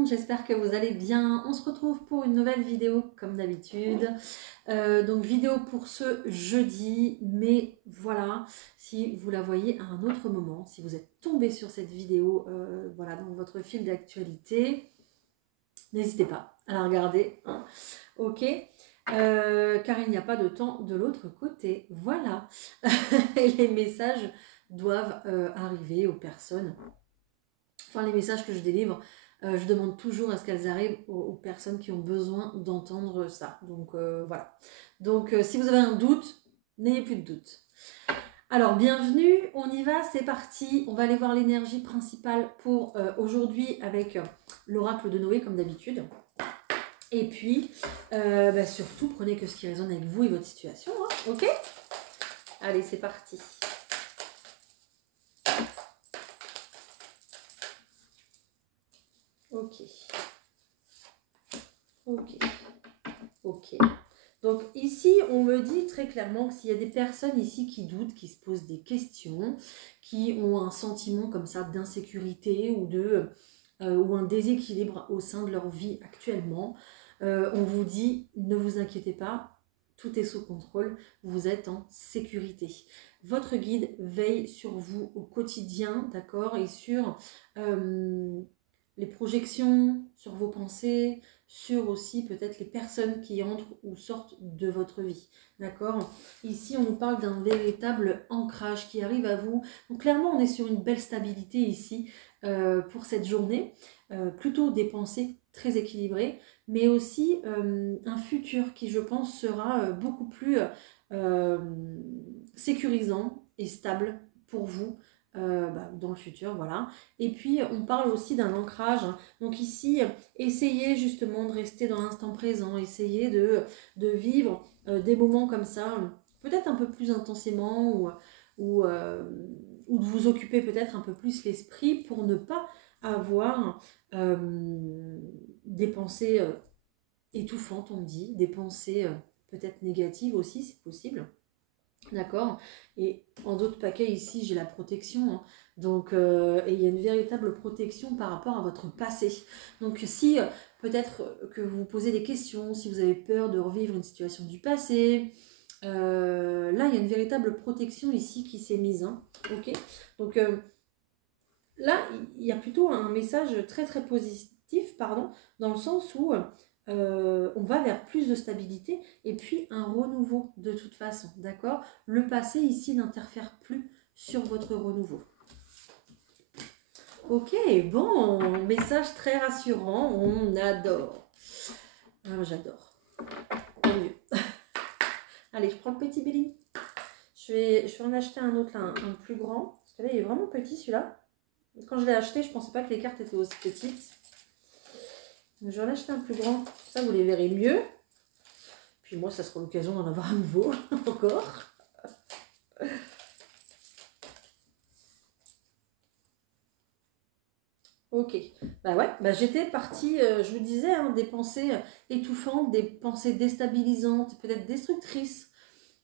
monde, j'espère que vous allez bien. On se retrouve pour une nouvelle vidéo comme d'habitude. Donc vidéo pour ce jeudi, mais voilà, si vous la voyez à un autre moment, si vous êtes tombé sur cette vidéo voilà, dans votre fil d'actualité, n'hésitez pas à la regarder, hein. Ok, car il n'y a pas de temps de l'autre côté, voilà. Et les messages doivent arriver aux personnes. Enfin, les messages que je délivre, je demande toujours à ce qu'elles arrivent aux personnes qui ont besoin d'entendre ça. Donc voilà. Donc si vous avez un doute, n'ayez plus de doute. Alors bienvenue, on y va, c'est parti. On va aller voir l'énergie principale pour aujourd'hui avec l'oracle de Noé comme d'habitude. Et puis surtout prenez que ce qui résonne avec vous et votre situation, hein, ok? Allez, c'est parti. Ok. Ok. Ok. Donc ici, on me dit très clairement que s'il y a des personnes ici qui doutent, qui se posent des questions, qui ont un sentiment comme ça d'insécurité ou un déséquilibre au sein de leur vie actuellement, on vous dit ne vous inquiétez pas, tout est sous contrôle, vous êtes en sécurité. Votre guide veille sur vous au quotidien, d'accord, et sur les projections, sur vos pensées, sur aussi peut-être les personnes qui entrent ou sortent de votre vie, d'accord? Ici, on nous parle d'un véritable ancrage qui arrive à vous. Donc clairement, on est sur une belle stabilité ici pour cette journée. Plutôt des pensées très équilibrées, mais aussi un futur qui, je pense, sera beaucoup plus sécurisant et stable pour vous dans le futur, voilà. Et puis, on parle aussi d'un ancrage. Donc ici, essayez justement de rester dans l'instant présent, essayez de vivre des moments comme ça, peut-être un peu plus intensément ou de vous occuper peut-être un peu plus l'esprit pour ne pas avoir des pensées étouffantes, on dit, des pensées peut-être négatives aussi, c'est possible. D'accord. Et en d'autres paquets ici, j'ai la protection, hein. Donc, et il y a une véritable protection par rapport à votre passé. Donc, si peut-être que vous vous posez des questions, si vous avez peur de revivre une situation du passé, là, il y a une véritable protection ici qui s'est mise, hein. Ok. Donc, là, il y a plutôt un message très très positif, pardon, dans le sens où on va vers plus de stabilité et puis un renouveau de toute façon, d'accord? Le passé ici n'interfère plus sur votre renouveau. Ok, bon, message très rassurant, on adore. Ah, j'adore. Tant mieux. Allez, je prends le petit Billy. Je vais en acheter un autre, là, un plus grand. Parce que là, il est vraiment petit celui-là. Quand je l'ai acheté, je ne pensais pas que les cartes étaient aussi petites. Donc, je vais en acheter un plus grand. Ça, vous les verrez mieux. Puis moi, ça sera l'occasion d'en avoir un nouveau encore. Ok, bah ouais, bah j'étais partie, je vous disais, hein, des pensées étouffantes, des pensées déstabilisantes, peut-être destructrices,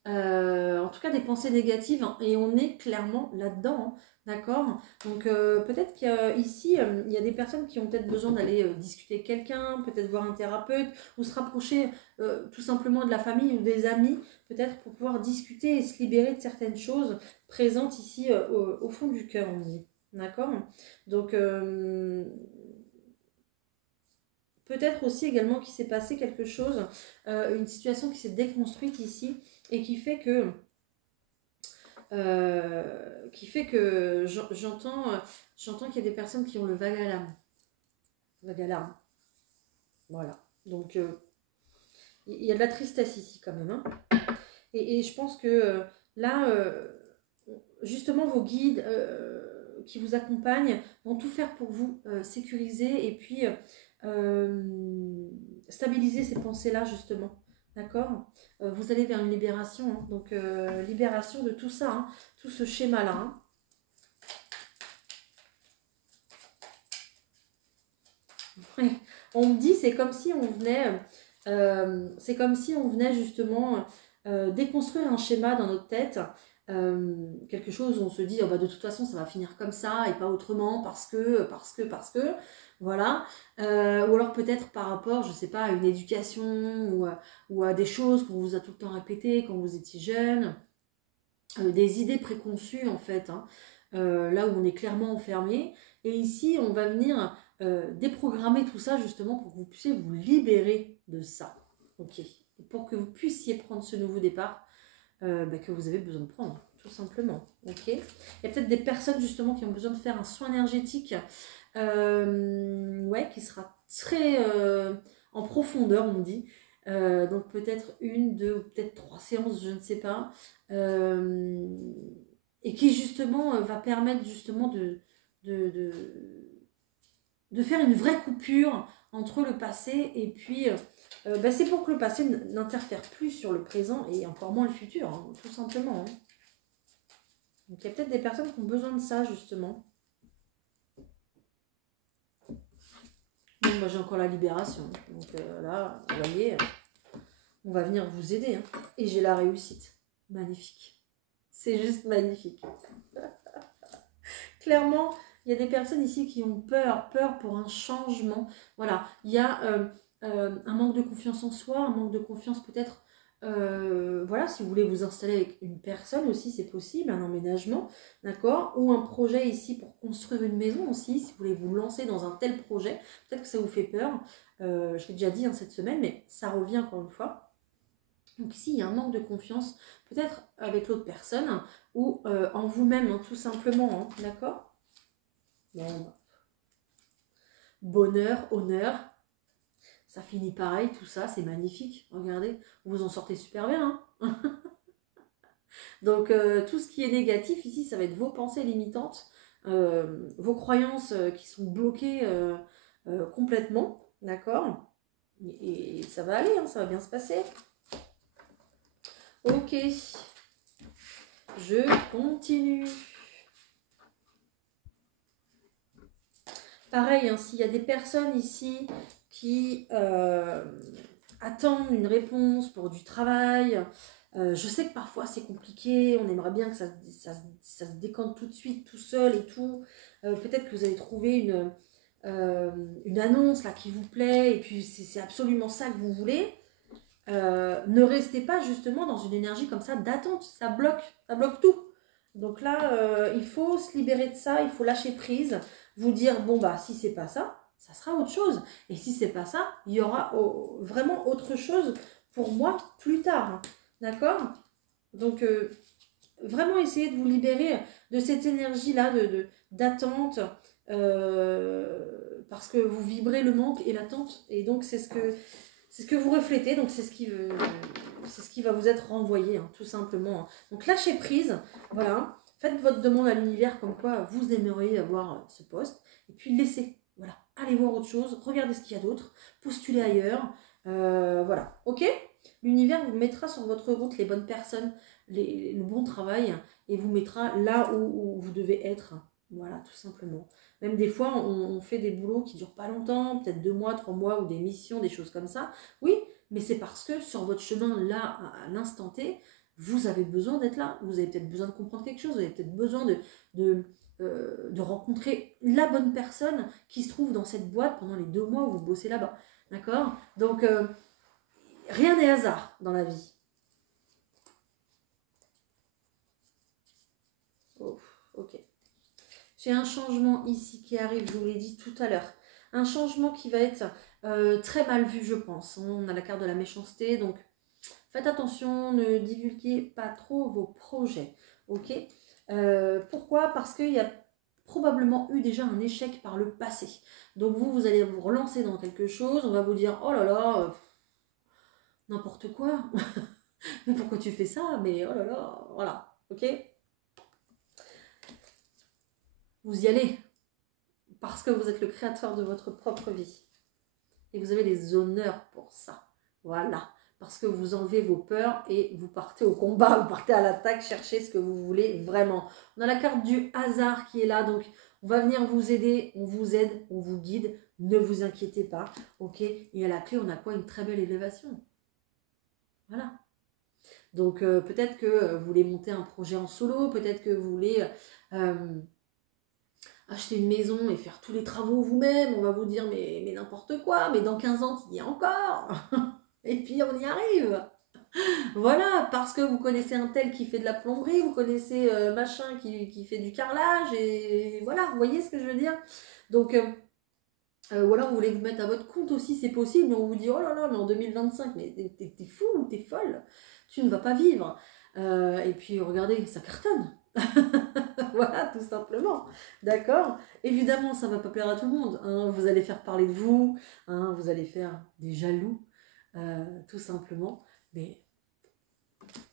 en tout cas des pensées négatives, hein, et on est clairement là-dedans, hein, d'accord? Donc peut-être qu'ici, il y a des personnes qui ont peut-être besoin d'aller discuter avec quelqu'un, peut-être voir un thérapeute, ou se rapprocher tout simplement de la famille ou des amis, peut-être pour pouvoir discuter et se libérer de certaines choses présentes ici au fond du cœur, on dit. D'accord? Donc, peut-être aussi également qu'il s'est passé quelque chose, une situation qui s'est déconstruite ici et qui fait que j'entends qu'il y a des personnes qui ont le vague à l'âme. Vague à l'âme. Voilà. Donc, il y a de la tristesse ici quand même, hein. Et je pense que là, justement, vos guides qui vous accompagnent vont tout faire pour vous sécuriser et puis stabiliser ces pensées-là, justement. D'accord? Vous allez vers une libération, hein. Donc libération de tout ça, hein, tout ce schéma-là, hein. Ouais. On me dit, c'est comme si on venait justement déconstruire un schéma dans notre tête quelque chose où on se dit oh, bah, de toute façon ça va finir comme ça et pas autrement parce que, voilà. Ou alors peut-être par rapport, je sais pas, à une éducation ou à des choses qu'on vous a tout le temps répétées quand vous étiez jeune, des idées préconçues en fait, hein, là où on est clairement enfermé. Et ici, on va venir déprogrammer tout ça justement pour que vous puissiez vous libérer de ça. Ok. Et pour que vous puissiez prendre ce nouveau départ bah, que vous avez besoin de prendre, tout simplement. Ok. Il y a peut-être des personnes justement qui ont besoin de faire un soin énergétique, ouais, qui sera très en profondeur, on dit. Donc peut-être une, deux, ou peut-être 3 séances, je ne sais pas. Euh, et qui justement va permettre justement de, de, de faire une vraie coupure entre le passé et puis bah, c'est pour que le passé n'interfère plus sur le présent et encore moins le futur, hein, tout simplement. Hein. Donc il y a peut-être des personnes qui ont besoin de ça justement. Bon, moi j'ai encore la libération. Donc là, vous voyez, on va venir vous aider. Hein. Et j'ai la réussite. Magnifique. C'est juste magnifique. Clairement, il y a des personnes ici qui ont peur pour un changement. Voilà, il y a un manque de confiance en soi, un manque de confiance peut-être, voilà, si vous voulez vous installer avec une personne aussi, c'est possible, un emménagement, d'accord, ou un projet ici pour construire une maison aussi, si vous voulez vous lancer dans un tel projet, peut-être que ça vous fait peur, je l'ai déjà dit hein, cette semaine, mais ça revient encore une fois. Donc ici, il y a un manque de confiance, peut-être avec l'autre personne, ou en vous-même, hein, tout simplement, hein, d'accord. Bon, bonheur, honneur, ça finit pareil, tout ça, c'est magnifique. Regardez, vous en sortez super bien. Hein. Donc, tout ce qui est négatif ici, ça va être vos pensées limitantes, vos croyances qui sont bloquées complètement, d'accord. Et ça va aller, hein, ça va bien se passer. Ok, je continue. Pareil, hein, s'il y a des personnes ici qui attendent une réponse pour du travail, je sais que parfois c'est compliqué, on aimerait bien que ça se décante tout de suite, tout seul et tout. Peut-être que vous avez trouvé une annonce là qui vous plaît et puis c'est absolument ça que vous voulez. Ne restez pas justement dans une énergie comme ça d'attente, ça bloque tout. Donc là, il faut se libérer de ça, il faut lâcher prise, vous dire bon bah si c'est pas ça, ça sera autre chose. Et si c'est pas ça, il y aura vraiment autre chose pour moi plus tard. Hein. D'accord. Donc vraiment essayez de vous libérer de cette énergie-là d'attente parce que vous vibrez le manque et l'attente. Et donc c'est ce que vous reflétez, donc c'est ce qui va vous être renvoyé, hein, tout simplement. Hein. Donc lâchez prise, voilà. Faites votre demande à l'univers comme quoi vous aimeriez avoir ce poste. Et puis laissez, voilà. Allez voir autre chose, regardez ce qu'il y a d'autre, postulez ailleurs. Voilà, ok. L'univers vous mettra sur votre route les bonnes personnes, le bon travail, et vous mettra là où vous devez être. Voilà, tout simplement. Même des fois, on fait des boulots qui ne durent pas longtemps, peut-être 2 mois, 3 mois, ou des missions, des choses comme ça. Oui, mais c'est parce que sur votre chemin, là, à l'instant T, vous avez besoin d'être là. Vous avez peut-être besoin de comprendre quelque chose, vous avez peut-être besoin de rencontrer la bonne personne qui se trouve dans cette boîte pendant les 2 mois où vous bossez là-bas. D'accord? Donc, rien n'est hasard dans la vie. Oh, ok. J'ai un changement ici qui arrive, je vous l'ai dit tout à l'heure. Un changement qui va être très mal vu, je pense. On a la carte de la méchanceté, donc faites attention, ne divulguez pas trop vos projets. Ok. Pourquoi? Parce qu'il y a probablement eu déjà un échec par le passé. Donc vous allez vous relancer dans quelque chose, on va vous dire, oh là là, n'importe quoi. Mais pourquoi tu fais ça? Mais oh là là, voilà. Ok. Vous y allez. Parce que vous êtes le créateur de votre propre vie. Et vous avez les honneurs pour ça. Voilà. Parce que vous enlevez vos peurs et vous partez au combat, vous partez à l'attaque, cherchez ce que vous voulez vraiment. On a la carte du hasard qui est là, donc on va venir vous aider, on vous aide, on vous guide, ne vous inquiétez pas. Ok. Et à la clé, on a quoi? Une très belle élévation. Voilà. Donc peut-être que vous voulez monter un projet en solo, peut-être que vous voulez acheter une maison et faire tous les travaux vous-même. On va vous dire mais n'importe quoi, mais dans 15 ans, il y a encore. Et puis on y arrive. Voilà, parce que vous connaissez un tel qui fait de la plomberie, vous connaissez machin qui fait du carrelage, et voilà, vous voyez ce que je veux dire. Donc, ou alors vous voulez vous mettre à votre compte aussi, c'est possible, mais on vous dit, oh là là, mais en 2025, mais t'es fou ou t'es folle, tu ne vas pas vivre. Et puis regardez, ça cartonne. Voilà, tout simplement. D'accord. Évidemment, ça ne va pas plaire à tout le monde, hein. Vous allez faire parler de vous, hein, vous allez faire des jaloux, tout simplement. Mais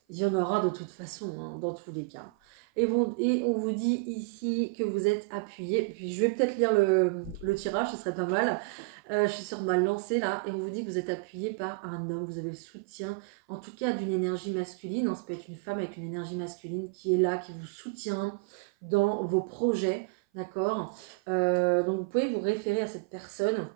il y en aura de toute façon, hein, dans tous les cas. Et on vous dit ici que vous êtes appuyé. Puis je vais peut-être lire le tirage, ce serait pas mal. Je suis sur ma lancée là. Et on vous dit que vous êtes appuyé par un homme. Vous avez le soutien, en tout cas d'une énergie masculine. Hein, ça peut être une femme avec une énergie masculine qui est là, qui vous soutient dans vos projets. D'accord. Donc vous pouvez vous référer à cette personne.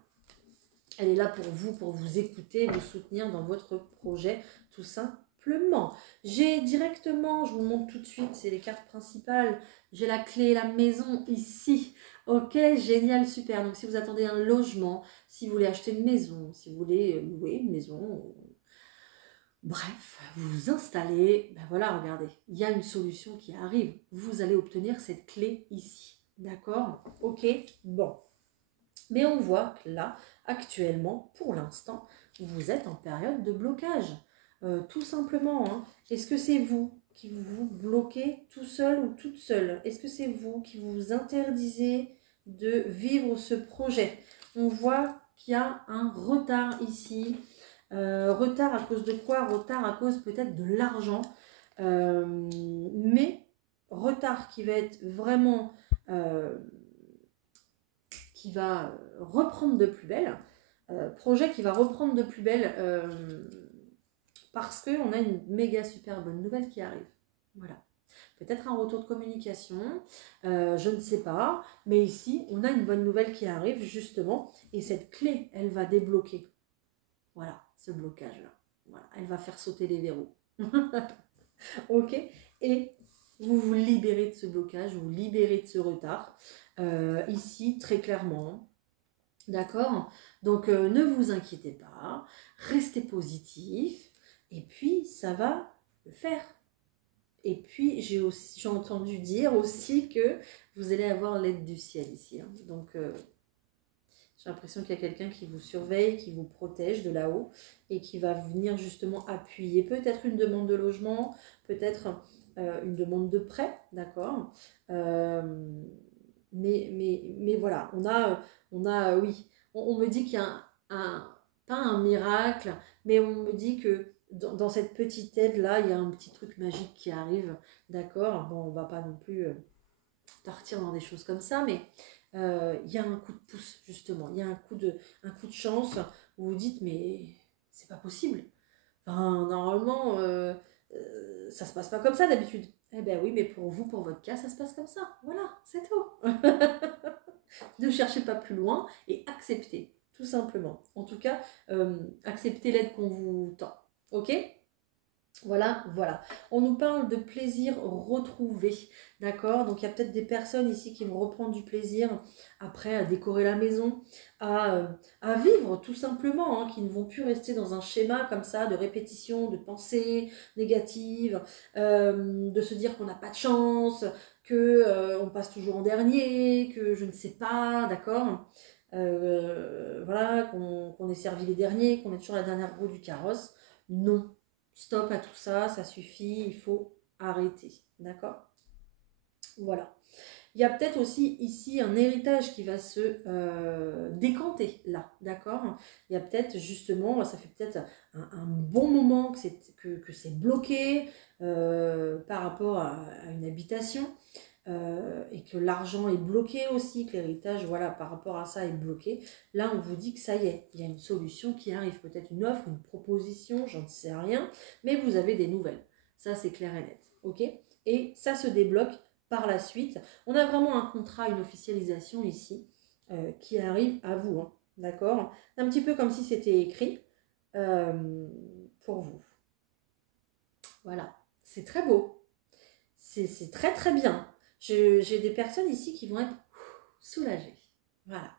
Elle est là pour vous écouter, vous soutenir dans votre projet, tout simplement. J'ai directement, je vous montre tout de suite, c'est les cartes principales. J'ai la clé, la maison ici. Ok, génial, super. Donc si vous attendez un logement, si vous voulez acheter une maison, si vous voulez louer une maison, bref, vous vous installez, ben voilà, regardez, il y a une solution qui arrive. Vous allez obtenir cette clé ici. D'accord? Ok, bon. Mais on voit que là, actuellement, pour l'instant, vous êtes en période de blocage. Tout simplement, hein. Est-ce que c'est vous qui vous bloquez tout seul ou toute seule? Est-ce que c'est vous qui vous interdisez de vivre ce projet? On voit qu'il y a un retard ici. Retard à cause de quoi? Retard à cause peut-être de l'argent. Mais retard qui va être vraiment... qui va reprendre de plus belle, projet qui va reprendre de plus belle parce qu'on a une méga super bonne nouvelle qui arrive. Voilà. Peut-être un retour de communication, je ne sais pas, mais ici, on a une bonne nouvelle qui arrive justement, et cette clé, elle va débloquer. Voilà, ce blocage-là. Voilà, elle va faire sauter les verrous. Ok. Et vous vous libérez de ce blocage, vous vous libérez de ce retard. Ici, très clairement. D'accord? Donc, ne vous inquiétez pas. Restez positif. Et puis, ça va le faire. Et puis, j'ai entendu dire aussi que vous allez avoir l'aide du ciel ici. Hein. Donc, j'ai l'impression qu'il y a quelqu'un qui vous surveille, qui vous protège de là-haut et qui va venir justement appuyer peut-être une demande de logement, peut-être une demande de prêt, d'accord, mais voilà, oui, on me dit qu'il y a pas un miracle, mais on me dit que dans cette petite aide-là, il y a un petit truc magique qui arrive, d'accord. Bon, on va pas non plus partir dans des choses comme ça, mais il y a un coup de pouce, justement. Il y a un coup de chance où vous dites, mais c'est pas possible. Enfin, normalement, ça se passe pas comme ça d'habitude. Eh ben oui, mais pour vous, pour votre cas, ça se passe comme ça. Voilà, c'est tout. Ne cherchez pas plus loin et acceptez, tout simplement. En tout cas, acceptez l'aide qu'on vous tend. Ok ? Voilà, voilà. On nous parle de plaisir retrouvé, d'accord? Donc il y a peut-être des personnes ici qui vont reprendre du plaisir après à décorer la maison, à vivre tout simplement, hein, qui ne vont plus rester dans un schéma comme ça de répétition, de pensées négatives, de se dire qu'on n'a pas de chance, que on passe toujours en dernier, que je ne sais pas, d'accord? Voilà, qu'on est servi les derniers, qu'on est toujours la dernière roue du carrosse. Non. Stop à tout ça, ça suffit, il faut arrêter. D'accord? Voilà. Il y a peut-être aussi ici un héritage qui va se décanter là, d'accord? Il y a peut-être justement, ça fait peut-être un bon moment que c'est bloqué par rapport à une habitation. Et que l'argent est bloqué aussi, que l'héritage, voilà, par rapport à ça est bloqué. Là, on vous dit que ça y est, il y a une solution qui arrive, peut-être une offre, une proposition, j'en sais rien, mais vous avez des nouvelles. Ça, c'est clair et net, ok? Et ça se débloque par la suite. On a vraiment un contrat, une officialisation ici qui arrive à vous, hein, d'accord? Un petit peu comme si c'était écrit pour vous. Voilà, c'est très beau. C'est très très bien. J'ai des personnes ici qui vont être soulagées. Voilà.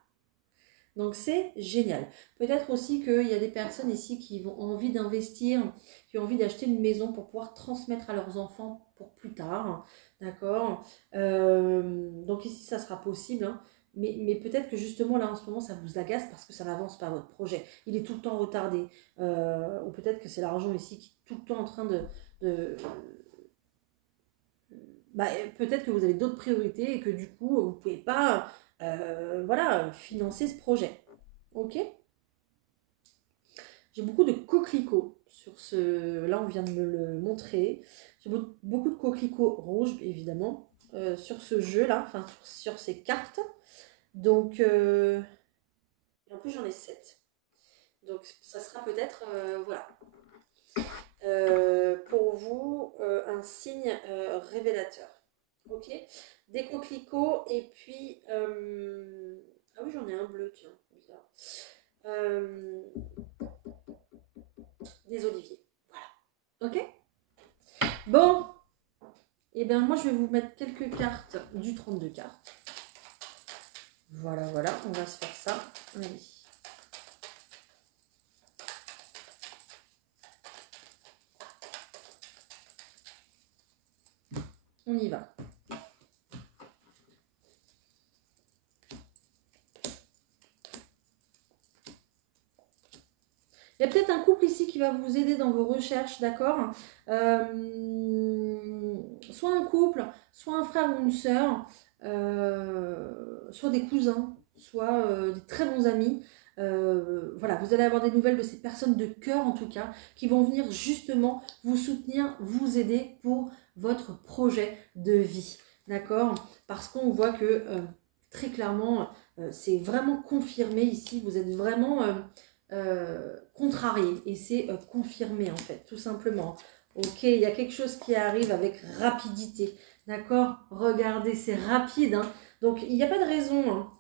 Donc c'est génial. Peut-être aussi qu'il y a des personnes ici qui ont envie d'investir, qui ont envie d'acheter une maison pour pouvoir transmettre à leurs enfants pour plus tard. D'accord. Donc ici, ça sera possible. Hein. Mais peut-être que justement là en ce moment ça vous agace parce que ça n'avance pas votre projet. Il est tout le temps retardé. Ou peut-être que c'est l'argent ici qui est tout le temps en train de bah, peut-être que vous avez d'autres priorités et que du coup vous ne pouvez pas voilà, financer ce projet. Ok. J'ai beaucoup de coquelicots sur ce. Là, on vient de me le montrer. J'ai beaucoup de coquelicots rouges, évidemment, sur ce jeu-là, enfin sur ces cartes. Donc, et en plus, j'en ai 7. Donc, ça sera peut-être, voilà, pour vous, un signe révélateur. Ok. Des coquelicots, et puis. Ah oui, j'en ai un bleu, tiens, bizarre. Des oliviers. Voilà. Ok. Bon. Et bien moi je vais vous mettre quelques cartes du 32 cartes. Voilà, voilà, on va se faire ça. Allez. On y va. Il y a peut-être un couple ici qui va vous aider dans vos recherches, d'accord, soit un couple, soit un frère ou une sœur, soit des cousins, soit des très bons amis. Voilà, vous allez avoir des nouvelles de ces personnes de cœur en tout cas, qui vont venir justement vous soutenir, vous aider pour votre projet de vie, d'accord? Parce qu'on voit que très clairement, c'est vraiment confirmé ici, vous êtes vraiment... contrarié et c'est confirmé en fait, tout simplement. Ok, il y a quelque chose qui arrive avec rapidité, d'accord? Regardez, c'est rapide, hein. Donc il n'y a pas de raison, hein.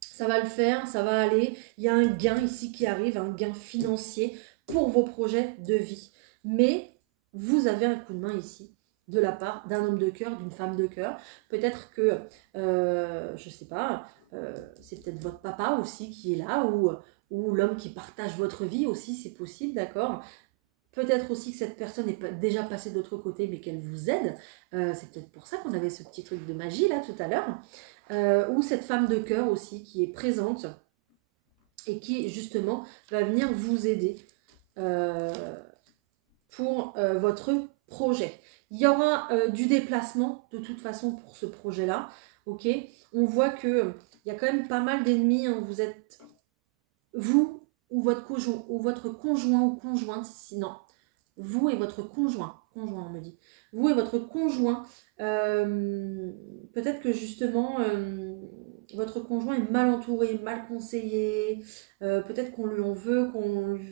Ça va le faire, ça va aller. Il y a un gain ici qui arrive, un gain financier pour vos projets de vie. Mais vous avez un coup de main ici de la part d'un homme de cœur, d'une femme de cœur. Peut-être que, je ne sais pas, c'est peut-être votre papa aussi qui est là ou l'homme qui partage votre vie aussi, c'est possible, d'accord? Peut-être aussi que cette personne est déjà passée de l'autre côté, mais qu'elle vous aide. C'est peut-être pour ça qu'on avait ce petit truc de magie là tout à l'heure. Ou cette femme de cœur aussi qui est présente et qui justement va venir vous aider pour votre projet. Il y aura du déplacement de toute façon pour ce projet-là. Ok, on voit que il y a quand même pas mal d'ennemis. Hein. Vous êtes vous ou votre conjoint ou conjointe, sinon vous et votre conjoint, on me dit, vous et votre conjoint, peut-être que justement votre conjoint est mal entouré, mal conseillé, peut-être qu'on lui veut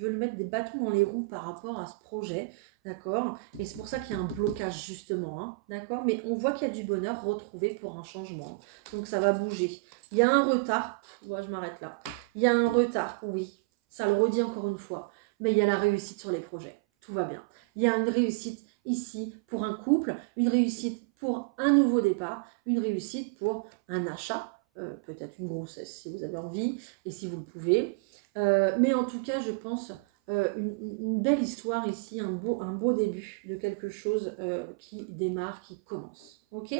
lui mettre des bâtons dans les roues par rapport à ce projet, d'accord? Et c'est pour ça qu'il y a un blocage justement, hein, d'accord? Mais on voit qu'il y a du bonheur retrouvé pour un changement, donc ça va bouger. Il y a un retard, moi je m'arrête là. Il y a un retard, oui, ça le redit encore une fois, mais il y a la réussite sur les projets, tout va bien. Il y a une réussite ici pour un couple, une réussite pour un nouveau départ, une réussite pour un achat, peut-être une grossesse si vous avez envie et si vous le pouvez. Mais en tout cas, je pense une belle histoire ici, un beau début de quelque chose qui démarre, qui commence. Ok ?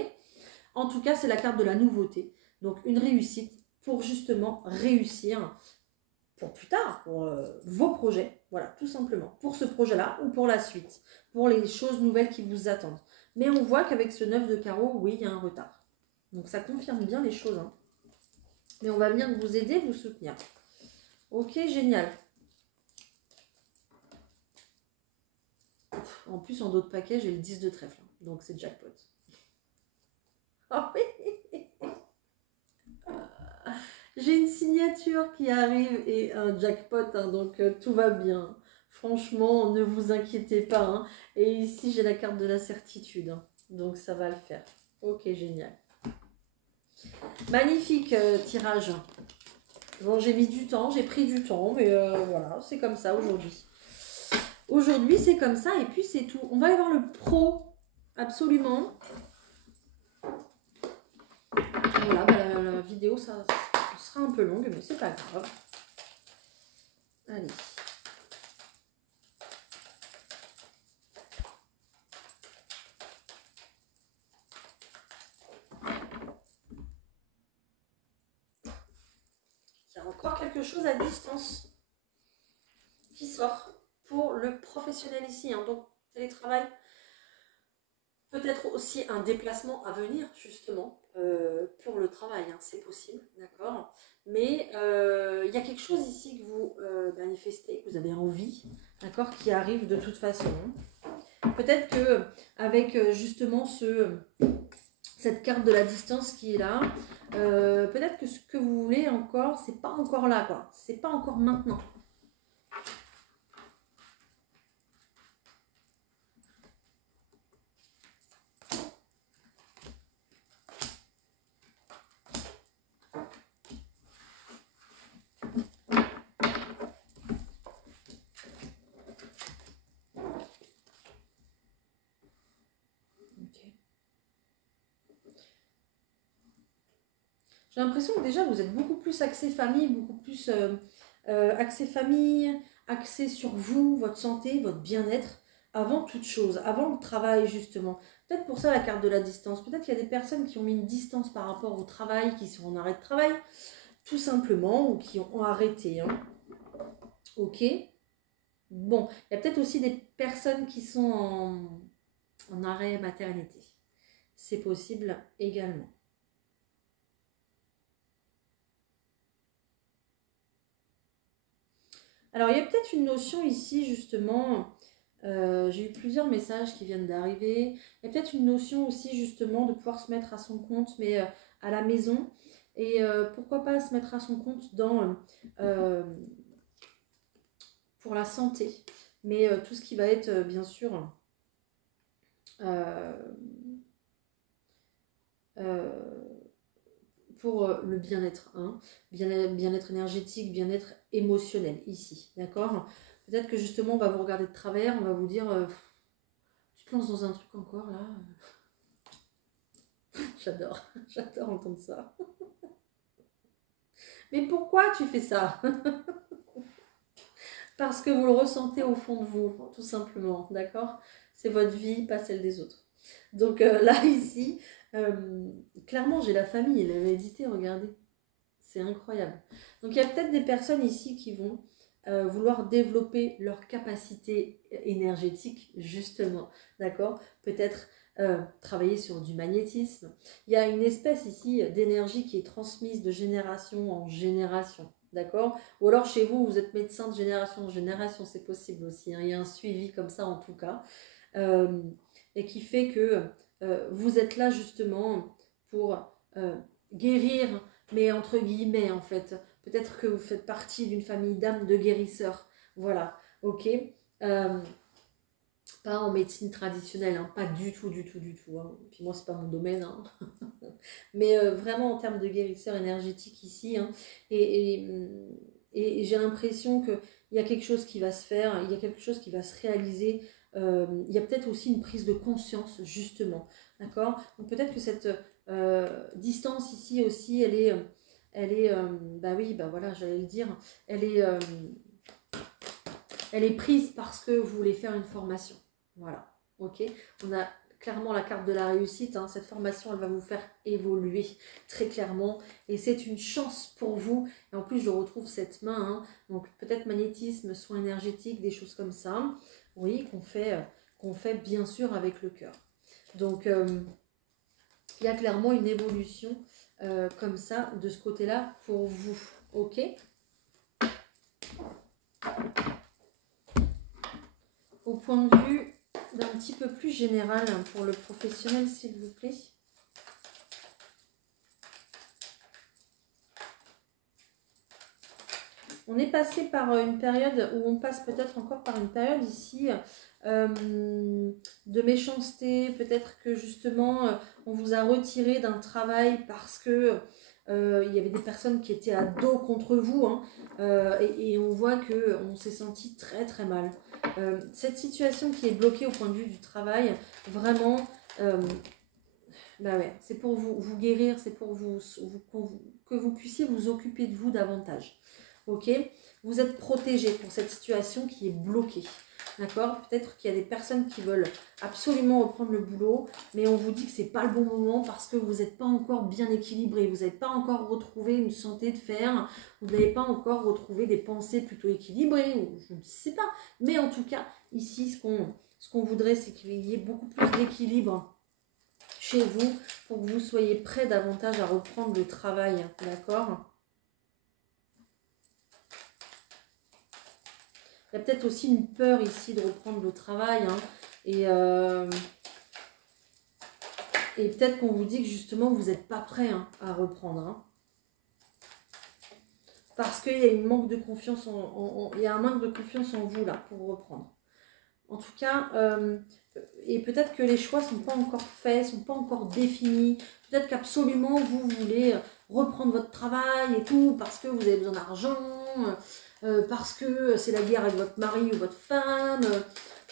En tout cas, c'est la carte de la nouveauté. Donc une réussite pour justement réussir pour plus tard, pour vos projets, voilà, tout simplement, pour ce projet-là ou pour la suite, pour les choses nouvelles qui vous attendent. Mais on voit qu'avec ce 9 de carreau, oui, il y a un retard. Donc ça confirme bien les choses. Hein. Mais on va venir vous aider, vous soutenir. Ok, génial. En plus, en d'autres paquets, j'ai le 10 de trèfle. Donc c'est jackpot. Oh oui. J'ai une signature qui arrive et un jackpot, hein, donc tout va bien. Franchement, ne vous inquiétez pas. Hein. Et ici, j'ai la carte de la certitude. Hein, donc ça va le faire. Ok, génial. Magnifique tirage. Bon, j'ai mis du temps, j'ai pris du temps, mais voilà, c'est comme ça aujourd'hui. Aujourd'hui, c'est comme ça et puis c'est tout. On va aller voir le pro, absolument. Voilà, bah, la vidéo, ça sera un peu longue, mais c'est pas grave. Allez. Il y a encore quelque chose à distance qui sort pour le professionnel ici. Hein. Donc, télétravail, peut-être aussi un déplacement à venir, justement, pour le travail. Hein. C'est possible, d'accord. Mais il y a quelque chose ici que vous manifestez, que vous avez envie, d'accord, qui arrive de toute façon. Peut-être que avec justement cette carte de la distance qui est là, peut-être que ce que vous voulez encore, c'est pas encore là, quoi. C'est pas encore maintenant. J'ai l'impression que déjà vous êtes beaucoup plus axé famille, beaucoup plus axé famille, axé sur vous, votre santé, votre bien-être, avant toute chose, avant le travail justement. Peut-être pour ça la carte de la distance. Peut-être qu'il y a des personnes qui ont mis une distance par rapport au travail, qui sont en arrêt de travail, tout simplement, ou qui ont arrêté. Hein. Ok. Bon, il y a peut-être aussi des personnes qui sont en arrêt maternité. C'est possible également. Alors, il y a peut-être une notion ici, justement, j'ai eu plusieurs messages qui viennent d'arriver. Il y a peut-être une notion aussi, justement, de pouvoir se mettre à son compte, mais à la maison. Et pourquoi pas se mettre à son compte pour la santé. Mais tout ce qui va être, bien sûr, pour le bien-être, hein, bien-être énergétique, bien-être émotionnel ici, d'accord. Peut-être que justement on va vous regarder de travers, on va vous dire tu te lances dans un truc encore là. J'adore, j'adore entendre ça. Mais pourquoi tu fais ça? Parce que vous le ressentez au fond de vous, tout simplement, d'accord. C'est votre vie, pas celle des autres. Donc là, ici, clairement, j'ai la famille, l'hérédité, regardez. C'est incroyable. Donc, il y a peut-être des personnes ici qui vont vouloir développer leur capacité énergétique, justement, d'accord. Peut-être travailler sur du magnétisme. Il y a une espèce ici d'énergie qui est transmise de génération en génération. D'accord. Ou alors chez vous, vous êtes médecin de génération en génération, c'est possible aussi. Hein. Il y a un suivi comme ça en tout cas. Et qui fait que vous êtes là justement pour guérir, mais entre guillemets en fait. Peut-être que vous faites partie d'une famille d'âmes de guérisseurs. Voilà, ok. Pas en médecine traditionnelle, hein. Pas du tout, du tout, du tout. Hein. Puis moi, c'est pas mon domaine. Hein. Mais vraiment en termes de guérisseur énergétique ici. Hein. Et j'ai l'impression qu'il y a quelque chose qui va se faire, il y a quelque chose qui va se réaliser. Il y a peut-être aussi une prise de conscience, justement. D'accord. Donc peut-être que cette distance ici aussi, elle est bah oui, bah voilà, j'allais le dire, elle est prise parce que vous voulez faire une formation. Voilà, ok. On a clairement la carte de la réussite. Hein. Cette formation, elle va vous faire évoluer très clairement. Et c'est une chance pour vous. Et en plus, je retrouve cette main. Hein. Donc peut-être magnétisme, soins énergétiques, des choses comme ça. Oui, qu'on fait bien sûr avec le cœur. Donc, il y a clairement une évolution comme ça, de ce côté-là, pour vous. Ok. Au point de vue d'un petit peu plus général pour le professionnel, s'il vous plaît. On est passé par une période, où on passe peut-être encore par une période ici de méchanceté. Peut-être que justement, on vous a retiré d'un travail parce que il y avait des personnes qui étaient à dos contre vous, hein, et on voit qu'on s'est senti très très mal. Cette situation qui est bloquée au point de vue du travail, vraiment, bah ouais, c'est pour vous guérir, c'est pour que vous puissiez vous occuper de vous davantage. Ok? Vous êtes protégé pour cette situation qui est bloquée. D'accord? Peut-être qu'il y a des personnes qui veulent absolument reprendre le boulot, mais on vous dit que c'est pas le bon moment parce que vous n'êtes pas encore bien équilibré, vous n'avez pas encore retrouvé une santé de fer, vous n'avez pas encore retrouvé des pensées plutôt équilibrées, ou je ne sais pas. Mais en tout cas, ici, ce qu'on voudrait, c'est qu'il y ait beaucoup plus d'équilibre chez vous pour que vous soyez prêts davantage à reprendre le travail. D'accord? Il y a peut-être aussi une peur ici de reprendre le travail, hein, et peut-être qu'on vous dit que justement vous n'êtes pas prêt, hein, à reprendre. Hein, parce qu'il y a une manque de confiance il y a un manque de confiance en vous là pour reprendre. En tout cas, et peut-être que les choix ne sont pas encore faits, ne sont pas encore définis. Peut-être qu'absolument vous voulez reprendre votre travail et tout parce que vous avez besoin d'argent. Parce que c'est la guerre avec votre mari ou votre femme,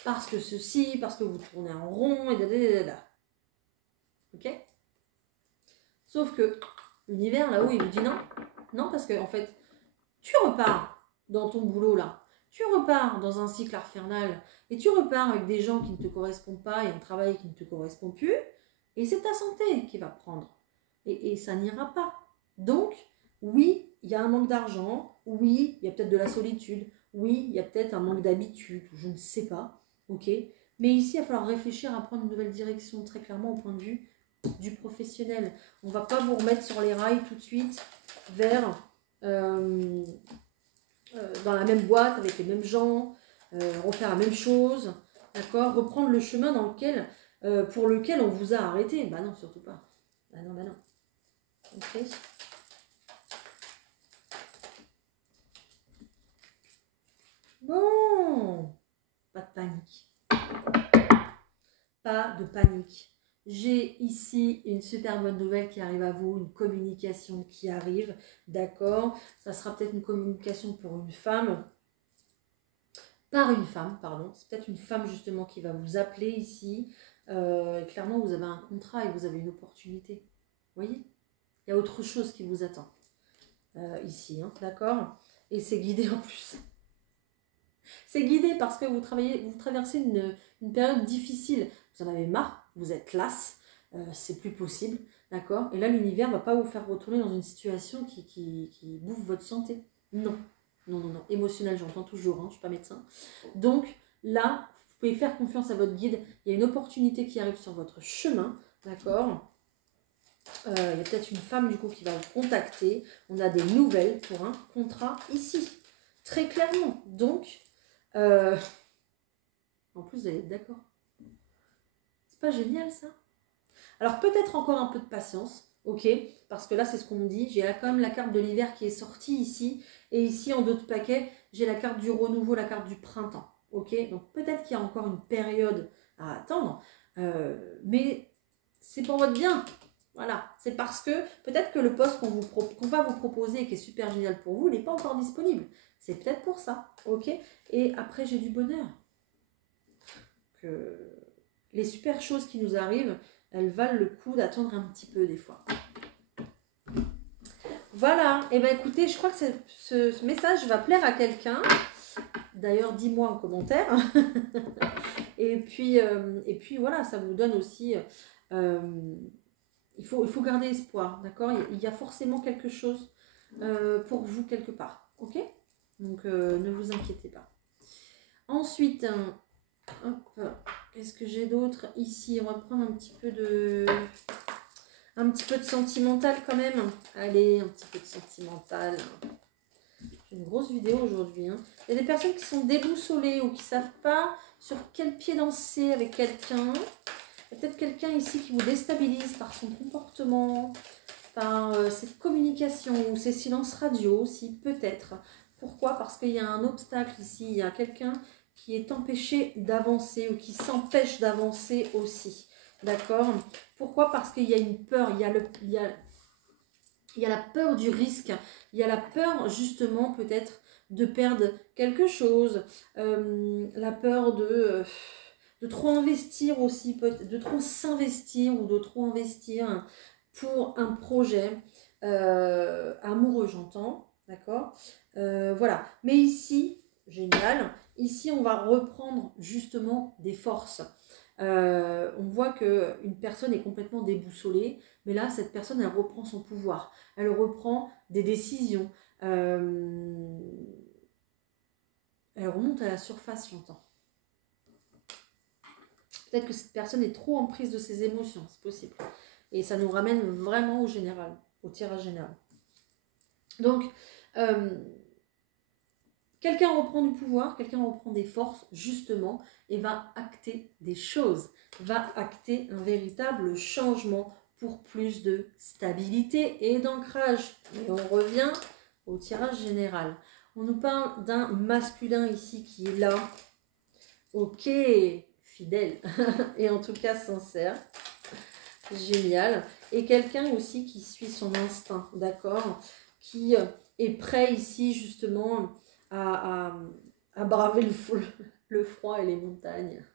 parce que ceci, parce que vous tournez en rond, et dadadada. Ok? Sauf que l'univers, là-haut, il vous dit non. Non, parce que en fait, tu repars dans ton boulot, là. Tu repars dans un cycle infernal, et tu repars avec des gens qui ne te correspondent pas, et un travail qui ne te correspond plus, et c'est ta santé qui va prendre. Et ça n'ira pas. Donc, oui, il y a un manque d'argent, oui, il y a peut-être de la solitude, oui, il y a peut-être un manque d'habitude, je ne sais pas, ok? Mais ici, il va falloir réfléchir à prendre une nouvelle direction, très clairement, au point de vue du professionnel. On ne va pas vous remettre sur les rails tout de suite vers dans la même boîte, avec les mêmes gens, refaire la même chose, d'accord? Reprendre le chemin dans lequel, pour lequel on vous a arrêté. Bah non, surtout pas. Bah non, bah non. Ok. Bon, pas de panique. Pas de panique. J'ai ici une super bonne nouvelle qui arrive à vous, une communication qui arrive, d'accord? Ça sera peut-être une communication pour une femme, par une femme, pardon. C'est peut-être une femme justement qui va vous appeler ici. Clairement, vous avez un contrat et vous avez une opportunité. Vous voyez? Il y a autre chose qui vous attend ici, hein, d'accord? Et c'est guidé en plus. C'est guidé parce que vous traversez une période difficile. Vous en avez marre, vous êtes lasse, c'est plus possible, d'accord? Et là, l'univers ne va pas vous faire retourner dans une situation qui bouffe votre santé. Non, non, non, non. Émotionnel, j'entends toujours, hein, je ne suis pas médecin. Donc là, vous pouvez faire confiance à votre guide. Il y a une opportunité qui arrive sur votre chemin, d'accord? Il y a peut-être une femme du coup qui va vous contacter. On a des nouvelles pour un contrat ici, très clairement. Donc, en plus, vous allez être d'accord. C'est pas génial ça? Alors peut-être encore un peu de patience, ok? Parce que là, c'est ce qu'on me dit. J'ai quand même la carte de l'hiver qui est sortie ici. Et ici, en d'autres paquets, j'ai la carte du renouveau, la carte du printemps. Ok? Donc peut-être qu'il y a encore une période à attendre. Mais c'est pour votre bien. Voilà. C'est parce que peut-être que le poste qu'on va vous proposer et qui est super génial pour vous, il n'est pas encore disponible. C'est peut-être pour ça. Ok? Et après, j'ai du bonheur. Les super choses qui nous arrivent, elles valent le coup d'attendre un petit peu des fois. Voilà, et bien écoutez, je crois que ce message va plaire à quelqu'un. D'ailleurs, dis-moi en commentaire. et puis voilà, ça vous donne aussi... il faut garder espoir, d'accord? Il y a forcément quelque chose pour vous quelque part, ok? Donc ne vous inquiétez pas. Ensuite, hop, qu'est-ce que j'ai d'autre ici? On va prendre un petit peu de sentimental quand même. Allez, un petit peu de sentimental. J'ai une grosse vidéo aujourd'hui. Hein. Il y a des personnes qui sont déboussolées ou qui ne savent pas sur quel pied danser avec quelqu'un. Il y a peut-être quelqu'un ici qui vous déstabilise par son comportement, par ses communications ou ses silences radio aussi, peut-être. Pourquoi? Parce qu'il y a un obstacle ici. Il y a quelqu'un qui est empêché d'avancer ou qui s'empêche d'avancer aussi. D'accord? Pourquoi? Parce qu'il y a une peur, il Il y a la peur du risque, il y a la peur justement peut-être de perdre quelque chose, la peur de trop investir aussi, de trop s'investir ou de trop investir pour un projet amoureux, j'entends, d'accord. Voilà, mais ici, génial, ici on va reprendre justement des forces. On voit qu'une personne est complètement déboussolée, mais là, cette personne, elle reprend son pouvoir, elle reprend des décisions, elle remonte à la surface, j'entends. Peut-être que cette personne est trop en prise de ses émotions, c'est possible. Et ça nous ramène vraiment au général, au tirage général. Donc, quelqu'un reprend du pouvoir, quelqu'un reprend des forces, justement, et va acter des choses, va acter un véritable changement pour plus de stabilité et d'ancrage. Et on revient au tirage général. On nous parle d'un masculin ici qui est là, ok, fidèle, et en tout cas sincère, génial. Et quelqu'un aussi qui suit son instinct, d'accord, qui est prêt ici justement à braver le froid et les montagnes.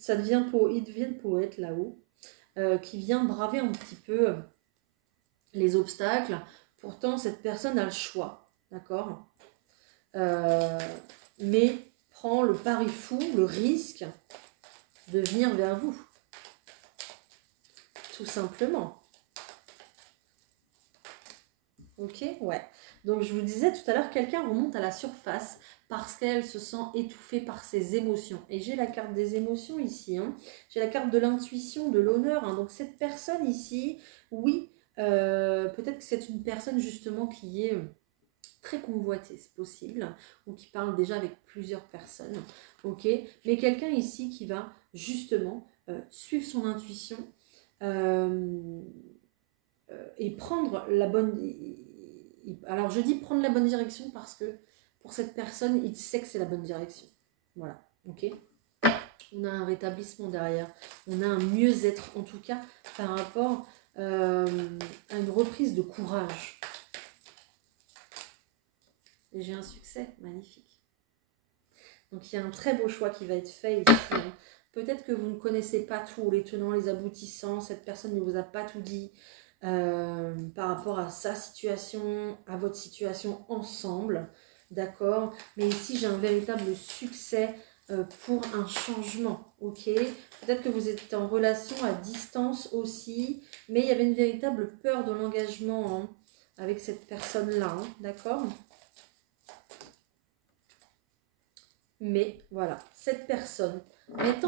Ça devient il devient poète là-haut, qui vient braver un petit peu les obstacles. Pourtant, cette personne a le choix, d'accord, mais prend le pari fou, le risque de venir vers vous. Tout simplement. Ok, ouais. Donc je vous disais tout à l'heure, quelqu'un remonte à la surface parce qu'elle se sent étouffée par ses émotions. Et j'ai la carte des émotions ici. Hein. J'ai la carte de l'intuition, de l'honneur. Hein. Donc cette personne ici, oui, peut-être que c'est une personne justement qui est très convoitée, c'est possible, ou qui parle déjà avec plusieurs personnes. Ok, mais quelqu'un ici qui va justement suivre son intuition et prendre la bonne... Alors je dis prendre la bonne direction parce que pour cette personne, il sait que c'est la bonne direction. Voilà, ok. On a un rétablissement derrière, on a un mieux-être en tout cas par rapport à une reprise de courage. Et j'ai un succès magnifique. Donc il y a un très beau choix qui va être fait ici. Hein. Peut-être que vous ne connaissez pas tout, les tenants, les aboutissants, cette personne ne vous a pas tout dit. Par rapport à sa situation, à votre situation ensemble, d'accord. Mais ici, j'ai un véritable succès pour un changement, ok. Peut-être que vous êtes en relation à distance aussi, mais il y avait une véritable peur de l'engagement hein, avec cette personne-là, hein, d'accord. Mais voilà, cette personne est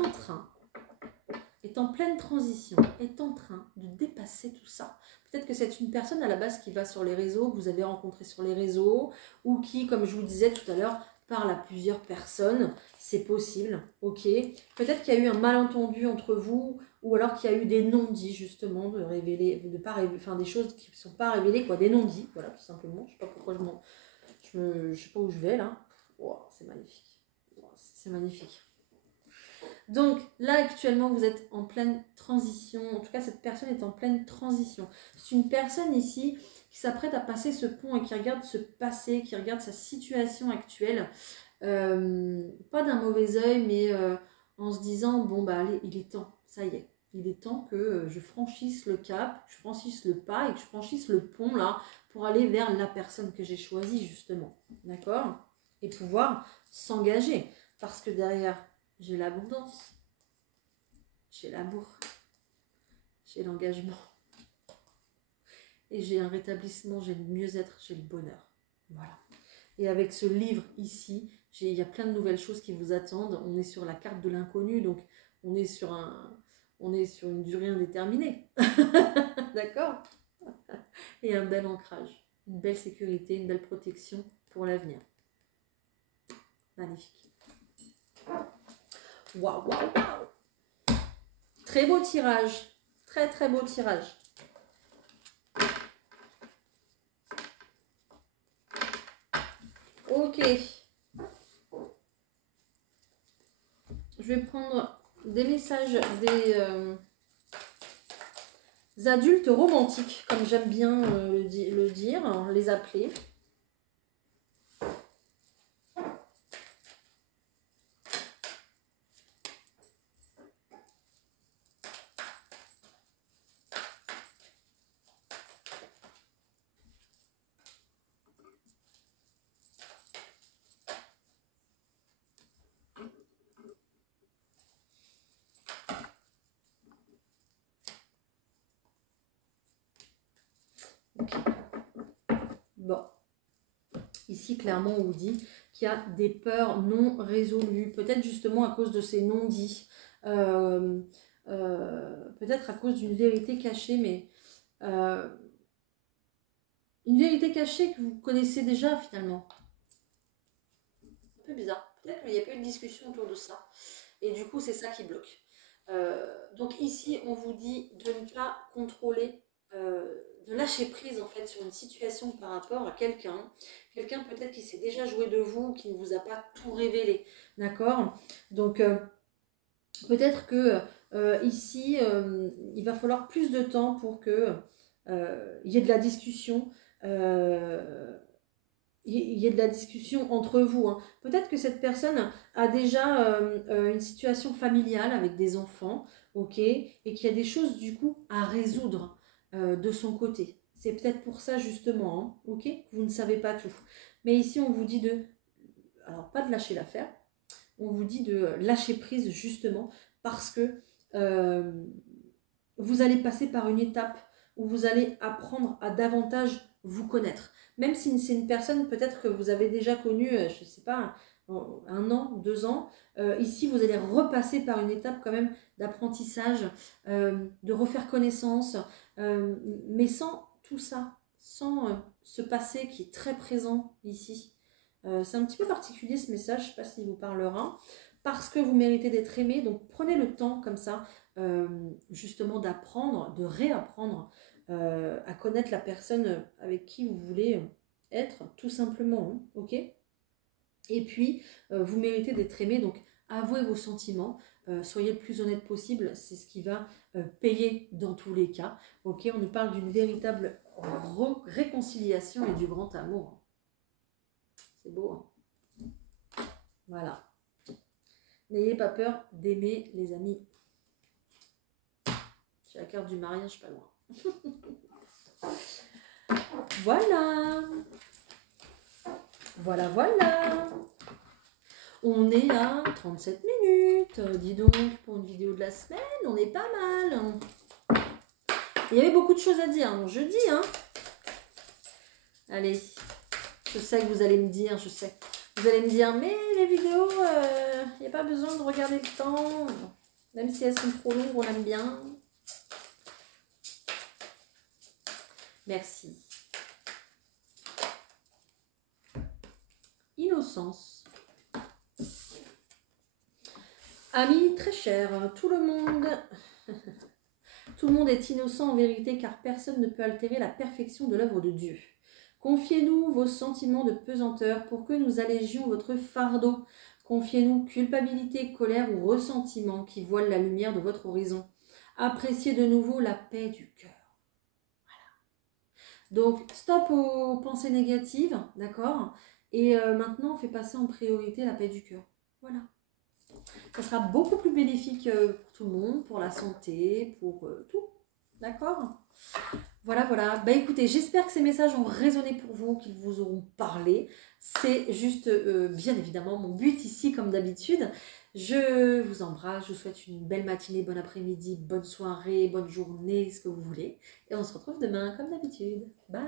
en pleine transition, est en train de dépasser tout ça. Peut-être que c'est une personne à la base qui va sur les réseaux, que vous avez rencontré sur les réseaux, ou qui, comme je vous le disais tout à l'heure, parle à plusieurs personnes. C'est possible, ok. Peut-être qu'il y a eu un malentendu entre vous, ou alors qu'il y a eu des non-dits, justement, de révéler, de pas révéler, enfin des choses qui ne sont pas révélées, quoi, des non-dits, voilà, tout simplement. Je ne sais pas pourquoi je sais pas où je vais là. Wow, c'est magnifique. Wow, c'est magnifique. Donc là actuellement vous êtes en pleine transition, en tout cas cette personne est en pleine transition. C'est une personne ici qui s'apprête à passer ce pont et qui regarde ce passé, qui regarde sa situation actuelle, pas d'un mauvais œil mais en se disant bon bah allez il est temps, ça y est, il est temps que je franchisse le cap, je franchisse le pas et que je franchisse le pont là pour aller vers la personne que j'ai choisie justement, d'accord, et pouvoir s'engager parce que derrière j'ai l'abondance, j'ai l'amour, j'ai l'engagement. Et j'ai un rétablissement, j'ai le mieux-être, j'ai le bonheur. Voilà. Et avec ce livre ici, il y a plein de nouvelles choses qui vous attendent. On est sur la carte de l'inconnu, donc on est sur une durée indéterminée. D'accord. Et un bel ancrage, une belle sécurité, une belle protection pour l'avenir. Magnifique. Waouh, waouh, waouh. Très beau tirage. Très, très beau tirage. Ok. Je vais prendre des messages adultes romantiques, comme j'aime bien le dire, hein, les appeler. Okay. Bon, ici clairement on vous dit qu'il y a des peurs non résolues, peut-être justement à cause de ces non-dits, peut-être à cause d'une vérité cachée, mais une vérité cachée que vous connaissez déjà finalement. Un peu bizarre, peut-être qu'il n'y a pas eu de discussion autour de ça, et du coup c'est ça qui bloque. Donc ici on vous dit de ne pas contrôler, de lâcher prise en fait sur une situation par rapport à quelqu'un peut-être qui s'est déjà joué de vous, qui ne vous a pas tout révélé, d'accord? Donc peut-être que ici il va falloir plus de temps pour que il y ait de la discussion, il y ait de la discussion entre vous, hein. Peut-être que cette personne a déjà une situation familiale avec des enfants, ok, et qu'il y a des choses du coup à résoudre de son côté. C'est peut-être pour ça justement, hein, ok, que vous ne savez pas tout. Mais ici on vous dit de, alors pas de lâcher l'affaire, on vous dit de lâcher prise justement parce que vous allez passer par une étape où vous allez apprendre à davantage vous connaître. Même si c'est une personne peut-être que vous avez déjà connue, je ne sais pas, 1 an, 2 ans, ici vous allez repasser par une étape quand même d'apprentissage, de refaire connaissance, mais sans tout ça, sans ce passé qui est très présent ici. C'est un petit peu particulier ce message, je ne sais pas s'il vous parlera, parce que vous méritez d'être aimé, donc prenez le temps comme ça, justement d'apprendre, de réapprendre à connaître la personne avec qui vous voulez être, tout simplement, hein, ok? Et puis, vous méritez d'être aimé, donc avouez vos sentiments, soyez le plus honnête possible, c'est ce qui va payer dans tous les cas, ok? On nous parle d'une véritable réconciliation et du grand amour. C'est beau, hein? Voilà. N'ayez pas peur d'aimer, les amis. J'ai la carte du mariage pas loin. Voilà. Voilà, voilà. On est à 37 minutes. Dis donc, pour une vidéo de la semaine, on est pas mal. Il y avait beaucoup de choses à dire, donc je dis, hein. Allez, je sais que vous allez me dire, je sais. Vous allez me dire, mais les vidéos, il n'y a pas besoin de regarder le temps. Même si elles sont trop longues, on aime bien. Merci. Innocence. Amis très chers, tout le monde est innocent en vérité, car personne ne peut altérer la perfection de l'œuvre de Dieu. Confiez-nous vos sentiments de pesanteur pour que nous allégions votre fardeau. Confiez-nous culpabilité, colère ou ressentiment qui voilent la lumière de votre horizon. Appréciez de nouveau la paix du cœur. Voilà. Donc, stop aux pensées négatives, d'accord? Et maintenant, on fait passer en priorité la paix du cœur. Voilà. Ça sera beaucoup plus bénéfique pour tout le monde, pour la santé, pour tout. D'accord? Voilà, voilà. Bah écoutez, j'espère que ces messages ont résonné pour vous, qu'ils vous auront parlé. C'est juste, bien évidemment, mon but ici, comme d'habitude. Je vous embrasse, je vous souhaite une belle matinée, bon après-midi, bonne soirée, bonne journée, ce que vous voulez. Et on se retrouve demain, comme d'habitude. Bye!